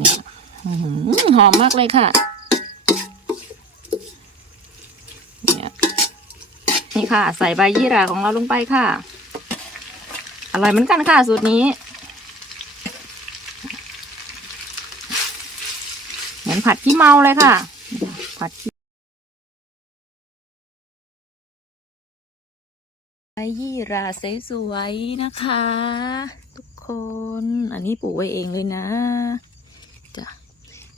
นี่หอมมากเลยค่ะเนี่ยนี่ค่ะ ใส่ใบยี่หร่าของเราลงไปค่ะ อร่อยเหมือนกันค่ะสูตรนี้ เหมือนผัดขี้เมาเลยค่ะ ผัดใบยี่หราสวยๆนะคะ ทุกคน อันนี้ปลูกไว้เองเลยนะ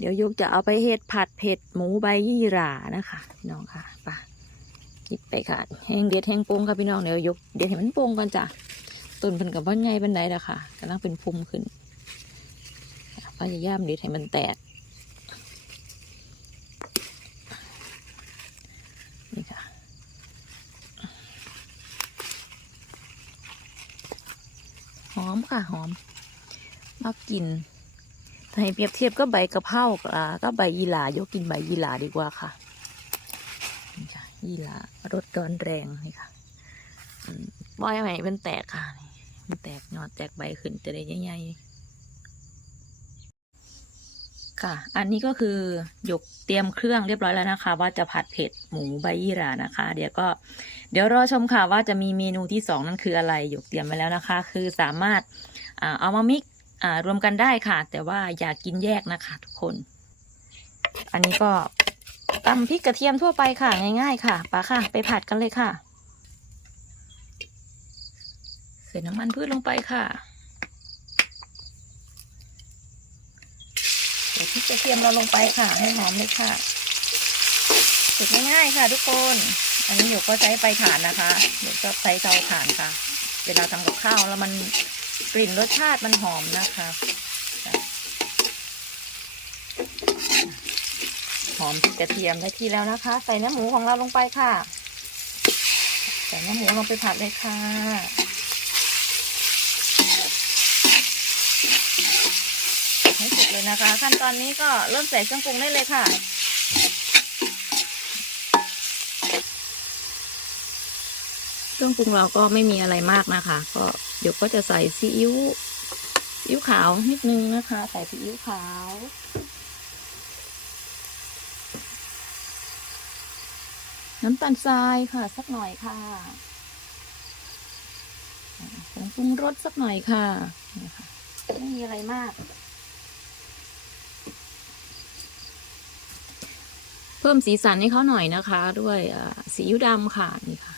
ดี๋ยวยกจะเอาไปเห็ดผัดเผ็ดหมูใบยี่หร่านะคะพี่น้องค่ะไปะหยิบไปค่ะแห้งเด็ดแห้งโป่งค่ะพี่น้องเดี๋ยวยกเด็ดให้มันโป่งก่อนจ้ะต้นเพิ่นกับว่าไงบันไดละค่ะกำลังเป็นพุ่มขึ้นพยายามเด็ดให้มันแตกนี่ค่ะหอมค่ะหอมมากกิน ให้เปรียบเทียบก็ใบกะเพราอ่าก็ใบยีหร่ายกกินใบยีหร่าดีกว่าค่ะนี่ค่ะยีหร่ารสร้อนแรงนี่ค่ะอืมปล่อยให้มันแตกค่ะมันแตกยอดแตกใบขึ้นจะได้ใหญ่ๆค่ะ อันนี้ก็คือหยกเตรียมเครื่องเรียบร้อยแล้วนะคะ ว่าจะผัดเผ็ดหมูใบยี่หร่านะคะ เดี๋ยวก็ เดี๋ยวรอชมค่ะว่าจะมีเมนูที่สองนั่นคืออะไรหยกเตรียมไว้แล้วนะคะ คือสามารถเอามามิก รวมกันได้ค่ะ แต่ว่าอย่ากินแยกนะคะ ทุกคน อันนี้ก็ตำพริกกระเทียมทั่วไปค่ะ ง่ายๆ ค่ะปาค่ะ ไปผัดกันเลยค่ะใส่น้ำมันพืชลงไปค่ะใส่พริกกระเทียมเราลงไปค่ะ ให้หอมเลยค่ะเสร็จง่ายๆค่ะทุกคน อันนี้หยกก็ใช้ไฟถ่านนะคะหยกก็ใช้เตาถ่านค่ะ เวลาทำกับข้าวแล้วมัน กลิ่นรสชาติมันหอมนะคะหอมกระเทียมได้ที่แล้วนะคะ ใส่เนื้อหมูของเราลงไปค่ะ ใส่เนื้อหมูลงไปผัดเลยค่ะให้สุกเลยนะคะ ขั้นตอนนี้ก็เริ่มใส่เครื่องปรุงได้เลยค่ะเครื่องปรุงเราก็ไม่มีอะไรมากนะคะ ก็ ดี๋ยวก็จะใส่ซีอิ๊วซีอิ๊วขาวนิดนึงนะคะ ใส่ซีอิ๊วขาว น้ำตาลทรายค่ะ สักหน่อยค่ะผงปรุงรสสักหน่อยค่ะไม่มีอะไรมาก เพิ่มสีสันให้เขาหน่อยนะคะ ด้วยซีอิ๊วดำค่ะนี่ค่ะ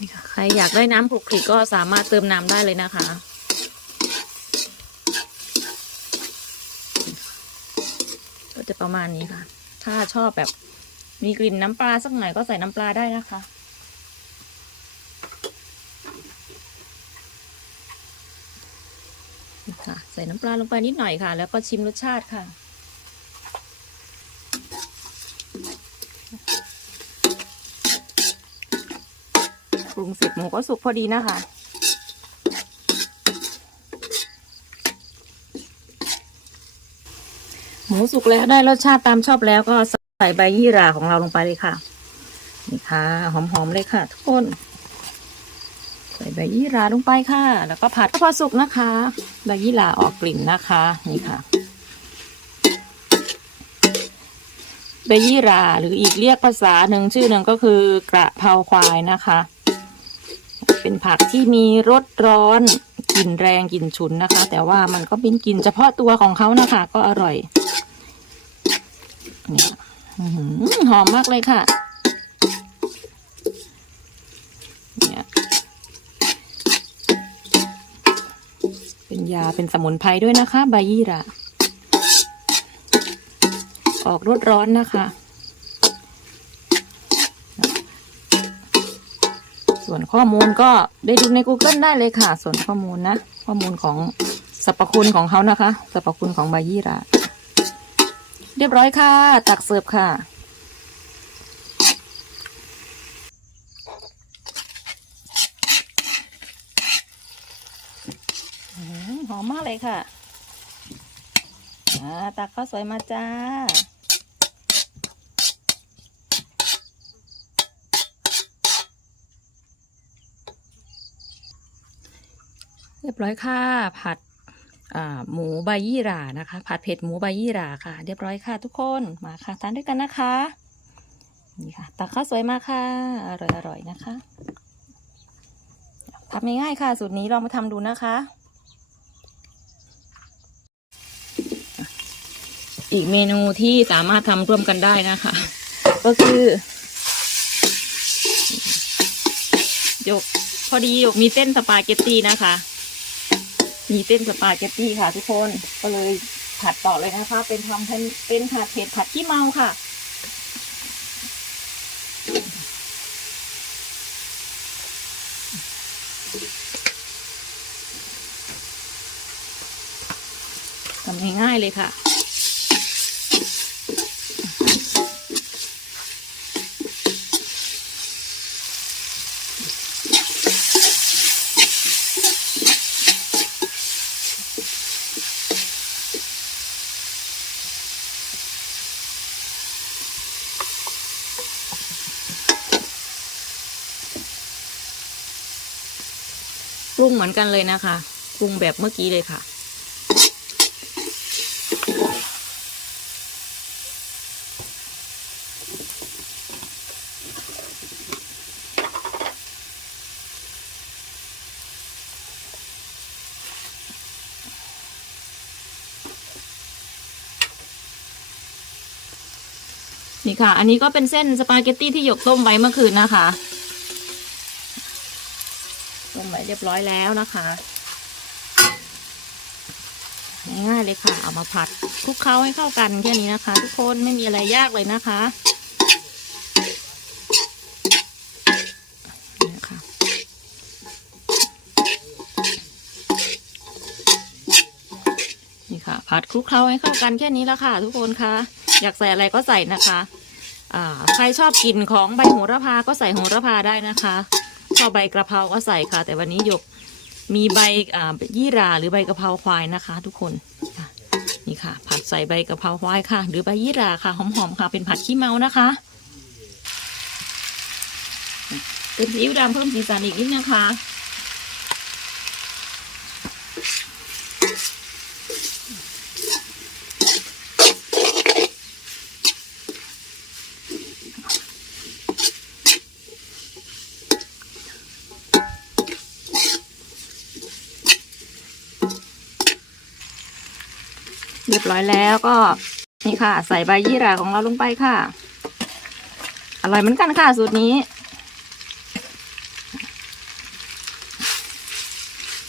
นี่ค่ะ ใครอยากได้น้ำคลุกคลิกก็สามารถเติมน้ำได้เลยนะคะ ก็จะประมาณนี้ค่ะ ถ้าชอบแบบมีกลิ่นน้ำปลาสักหน่อยก็ใส่น้ำปลาได้นะคะค่ะใส่น้ำปลาลงไปนิดหน่อยค่ะ แล้วก็ชิมรสชาติค่ะ ปรุงเสร็จหมูก็สุกพอดีนะคะ หมูสุกแล้วได้รสชาติตามชอบแล้วก็ใส่ใบยี่หร่าของเราลงไปเลยค่ะ นี่ค่ะ หอมๆเลยค่ะ ทุกคน ใส่ใบยี่หร่าลงไปค่ะ แล้วก็ผัดพอสุกนะคะ ใบยี่หร่าออกกลิ่นนะคะ นี่ค่ะใบยี่หร่าหรืออีกเรียกภาษาหนึ่งชื่อหนึ่งก็คือกระเพราควายนะคะ เป็นผักที่มีรสร้อนกลิ่นแรงกลิ่นฉุนนะคะ แต่ว่ามันก็เป็นกลิ่นเฉพาะตัวของเขานะคะ ก็อร่อยนี่ค่ะอื้อหือมมากเลยค่ะเนี่ยเป็นยาเป็นสมุนไพรด้วยนะคะ ใบยี่ร่าออกรสร้อนนะคะ ส่วนข้อมูลก็ได้ดูใน Google ได้เลยค่ะ ส่วนข้อมูลนะ ข้อมูลของสรรพคุณของเขานะคะสรรพคุณของใบยี่หร่าเรียบร้อยค่ะ ตักเสิร์ฟค่ะ หอมมากเลยค่ะอ่าตักข้าวสวยมาจ้า เรียบร้อยค่ะ ผัดหมูใบยี่หร่านะคะ ผัดเผ็ดหมูใบยี่หร่าค่ะ เรียบร้อยค่ะทุกคนมาค่ะทานด้วยกันนะคะ นี่ค่ะตักข้าวสวยมาค่ะ อร่อยอร่อยนะคะทำง่ายๆค่ะ สูตรนี้ลองมาทำดูนะคะ อีกเมนูที่สามารถทำร่วมกันได้นะคะ ก็คือหยกพอดีหยกมีเส้นสปาเกตตีนะคะ มีเต้นสปาเกตตี้ค่ะทุกคนก็เลยผัดต่อเลยนะคะ เป็นทำเป็นผัดเผ็ดผัดขี้เมาค่ะ ทำง่ายๆเลยค่ะ ปรุงเหมือนกันเลยนะคะปรุงแบบเมื่อกี้เลยค่ะ นี่ค่ะ อันนี้ก็เป็นเส้นสปาเกตตี้ที่หยกต้มไว้เมื่อคืนนะคะ เรียบร้อยแล้วนะคะ ง่ายๆเลยค่ะ เอามาผัดคลุกเคล้าให้เข้ากันแค่นี้นะคะ ทุกคนไม่มีอะไรยากเลยนะคะนี่ค่ะผัดคลุกเคล้าให้เข้ากันแค่นี้แล้วค่ะ ทุกคนคะอยากใส่อะไรก็ใส่นะคะใครชอบกลิ่นของใบโหระพาก็ใส่โหระพาได้นะคะ ชอบใบกระเพราก็ใส่ค่ะ แต่วันนี้หยกมีใบยี่หราหรือใบกระเพราควายนะคะ ทุกคนค่ะนี่ค่ะ ผัดใส่ใบกระเพราควายค่ะ หรือใบยี่หราค่ะหอมๆค่ะ เป็นผัดขี้เมานะคะเติมซีอิ๊วดำเพิ่มสีสันอีกนิดนะคะ เรียบร้อยแล้วก็นี่ค่ะ ใส่ใบยี่หร่าของเราลงไปค่ะ อร่อยเหมือนกันค่ะสูตรนี้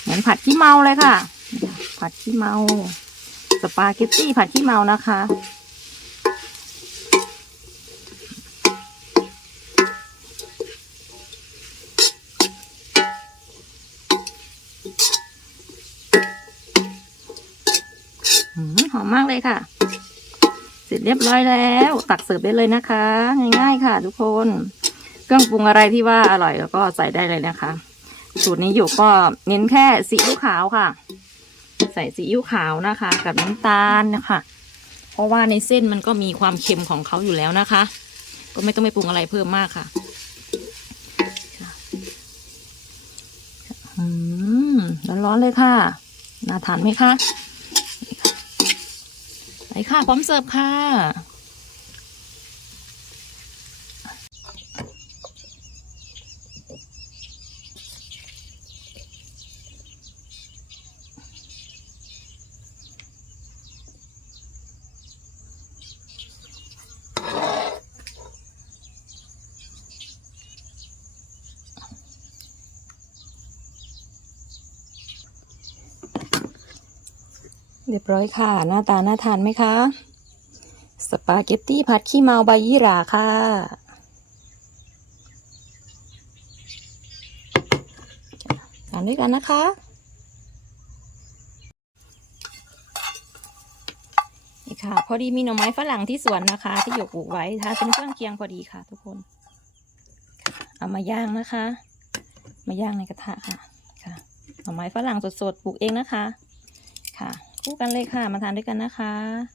เหมือนผัดขี้เมาเลยค่ะ ผัดขี้เมา สปาเกตตี้ผัดขี้เมานะคะ อมหอมมากเลยค่ะ เสร็จเรียบร้อยแล้ว ตักเสิร์ฟได้เลยนะคะ ง่าย ๆ ค่ะ ทุกคน เครื่องปรุงอะไรที่ว่าอร่อยแล้วก็ใส่ได้เลยนะคะ สูตรนี้อยู่ก็เน้นแค่ซีอิ๊วขาวค่ะ ใส่ซีอิ๊วขาวนะคะ กับน้ำตาลนะคะ เพราะว่าในเส้นมันก็มีความเค็มของเขาอยู่แล้วนะคะ ก็ไม่ต้องไปปรุงอะไรเพิ่มมากค่ะอืมร้อนๆเลยค่ะ น่าทานไหมคะ ไปค่ะ พร้อมเสิร์ฟค่ะ รียบร้อยค่ะ หน้าตาน่าทานไหมคะ สปาเกตตี้ผัดขี้เมาใบยี่หร่าค่ะ ทานด้วยกันนะคะ นี่ค่ะ พอดีมีหน่อไม้ฝรั่งที่สวนนะคะ ที่หยกปลูกไว้ทานเป็นเครื่องเคียงพอดีค่ะ ทุกคน เอามาย่างนะคะ มาย่างในกระทะค่ะ ค่ะ หน่อไม้ฝรั่งสดๆปลูกเองนะคะค่ะ คู่กันเลยค่ะ มาทานด้วยกันนะคะ